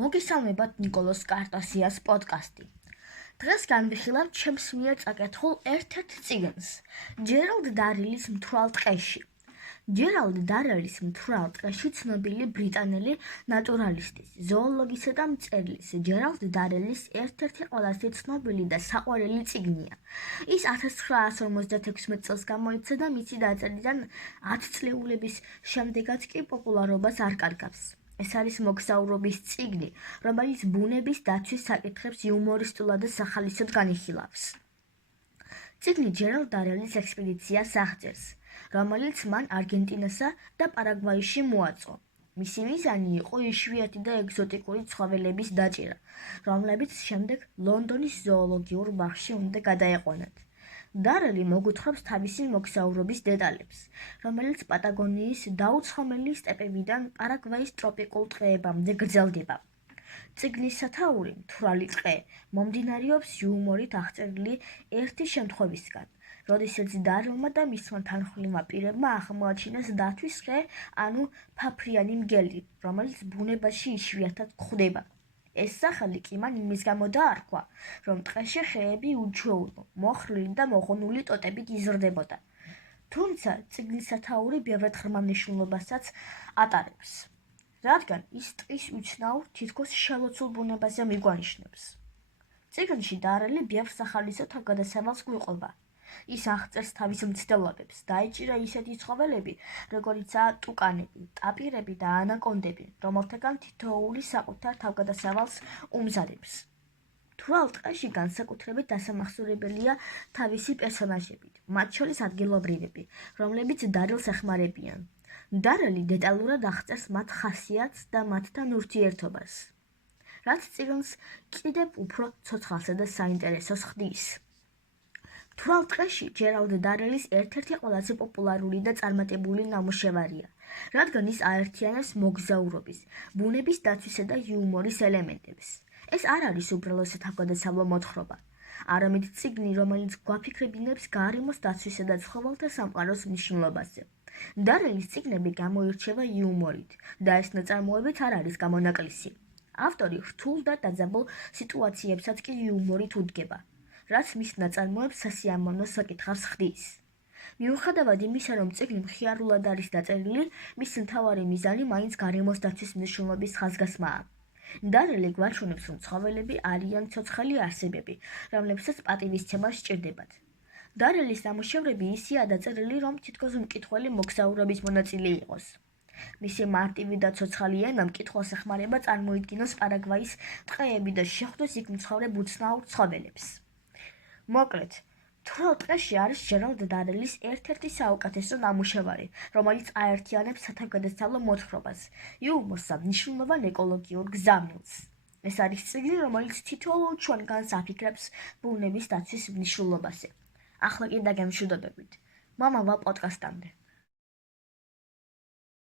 მოგესალმებათ ნიკოლოს კარტასიას პოდკასტი. დღეს განვიხილავთ ჩემს მიერ წაკითხულ ერთ-ერთ წიგნს, ჯერალდ დარელის მთვრალ ტყეში. ჯერალდ დარელის მთვრალ ტყეში ცნობილი ბრიტანელი ნატურალისტის, ზოოლოგისა და მწერლის ჯერალდ დარელის ერთ-ერთი ყველაზე ცნობილი და საყვარელი წიგნია. ის 1956 წელს გამოიცა და მისი დაწერიდან 10 წლეულების შემდეგაც კი პოპულარობას არ კარგავს. ეს არის მოგზაურობის წიგნი, რომელიც ბუნების დაცვის საკითხებს იუმორისტულად და სახალისოდ განიხილავს. წიგნი ჯერალდ დარელის ექსპედიციას აღწერს, რომელიც მან არგენტინასა და პარაგვაიში მოაწყო. მისი მიზანი იყო იშვიათი და ეგზოტიკური ცხოველების დაჭერა, რომლებიც შემდეგ ლონდონის ზოოლოგიურ ბაღში უნდა გადაეყვანათ. დარელი მოგვითხრობს თავისი მოგზაურობის დეტალებს, რომელიც პატაგონიის დაუცხრომელი სტეპებიდან პარაგვაის ტროპიკულ ტყეებამდე გრძელდება. წიგნის სათაური, მთვრალი ტყე, მომდინარეობს იუმორით აღწერილი ერთი შემთხვევისგან, როდესაც დარელმა და მისმა თანხმლივმა პირებმა აღმოაჩინეს დათვის ხე, ანუ ფაფრიანი მგელი, რომელიც ბუნებაში იშვიათად გვხვდება. ეს სახელი კი მან იმის გამო დაარქვა, რომ ტყეში ხეები უჩვეულო, მოხრილი და მოღუნული ტოტებით იზრდებოდა. თუმცა წიგნის სათაური ბევრად ღრმა მნიშვნელობასაც ატარებს, რადგან ის ტყის უცნაურ, თითქოს შელოცულ ბუნებაზე მიგვანიშნებს. წიგნში დარელი ბევრ სახალისო თავგადასავალს გვიყვება. ის აღწერს თავის მცდელობებს, დაიჭირა ისეთი ცხოველები, როგორიცაა ტუკანები, ტაპირები და ანაკონდები, რომელთაგან თითოეული საკუთარ თავგადასავალს უმზადებს. მთვრალ ტყეში განსაკუთრებით დასამახსოვრებელია თავისი პერსონაჟებით, მათ შორის ადგილობრივები, რომლებიც დარელს ეხმარებიან. დარელი დეტალურად აღწერს მათ ხასიათს და მათთან ურთიერთობას, რაც წიგნს კიდევ უფრო ცოცხალსა და საინტერესოს ხდის. მთვრალ ტყეში ჯერალდ დარელის ერთ-ერთი ყველაზე პოპულარული და წარმატებული ნამუშევარია, რადგან ის აერთიანებს მოგზაურობის, ბუნების დაცვისა და იუმორის ელემენტებს. ეს არ არის უბრალოდ თავგადასავლო მოთხრობა, არამედ წიგნი, რომელიც გვაფიქრებინებს გარემოს დაცვისა და ცხოველთა სამყაროს მნიშვნელობაზე. დარელის წიგნები გამოირჩევა იუმორით და ეს ნაწარმოებიც არ არის გამონაკლისი. ავტორი რთულ და დაძაბულ სიტუაციებსაც კი იუმორით უდგება, რაც მის ნაწარმოებს სასიამოვნო საკითხავს ხდის. მიუხედავად იმისა, რომ წიგნი მხიარულად არის დაწერილი, მისი მთავარი მიზანი მაინც გარემოს დაცვის მნიშვნელობის ხაზგასმაა. დარელი გვაჩვენებს, რომ ცხოველები არიან ცოცხალი არსებები, რომლებსაც პატივისცემა სჭირდებათ. დარელის ნამუშევრები ისეა დაწერილი, რომ თითქოს მკითხველი მოგზაურობის მონაწილე იყოს. მისი მარტივი და ცოცხალი ენა მკითხველს ეხმარება წარმოიდგინოს პარაგვაის ტყეები და შეხვდეს იქ მცხოვრებ უცნაურ ცხოველებს. მოკლედ, მთვრალ ტყეში არის ჯერალდ დარელის ერთ-ერთი საუკეთესო ნამუშევარი, რომელიც აერთიანებს სათავგადასავლო მოთხრობას, იუმორს და მნიშვნელოვან ეკოლოგიურ გზავნილს. ეს არის წიგნი, რომელიც თითოეულ ჩვენგანს აფიქრებს ბუნების დაცვის მნიშვნელობაზე. ახლა კი დაგემშვიდობებით. მომავალ პოდკასტამდე.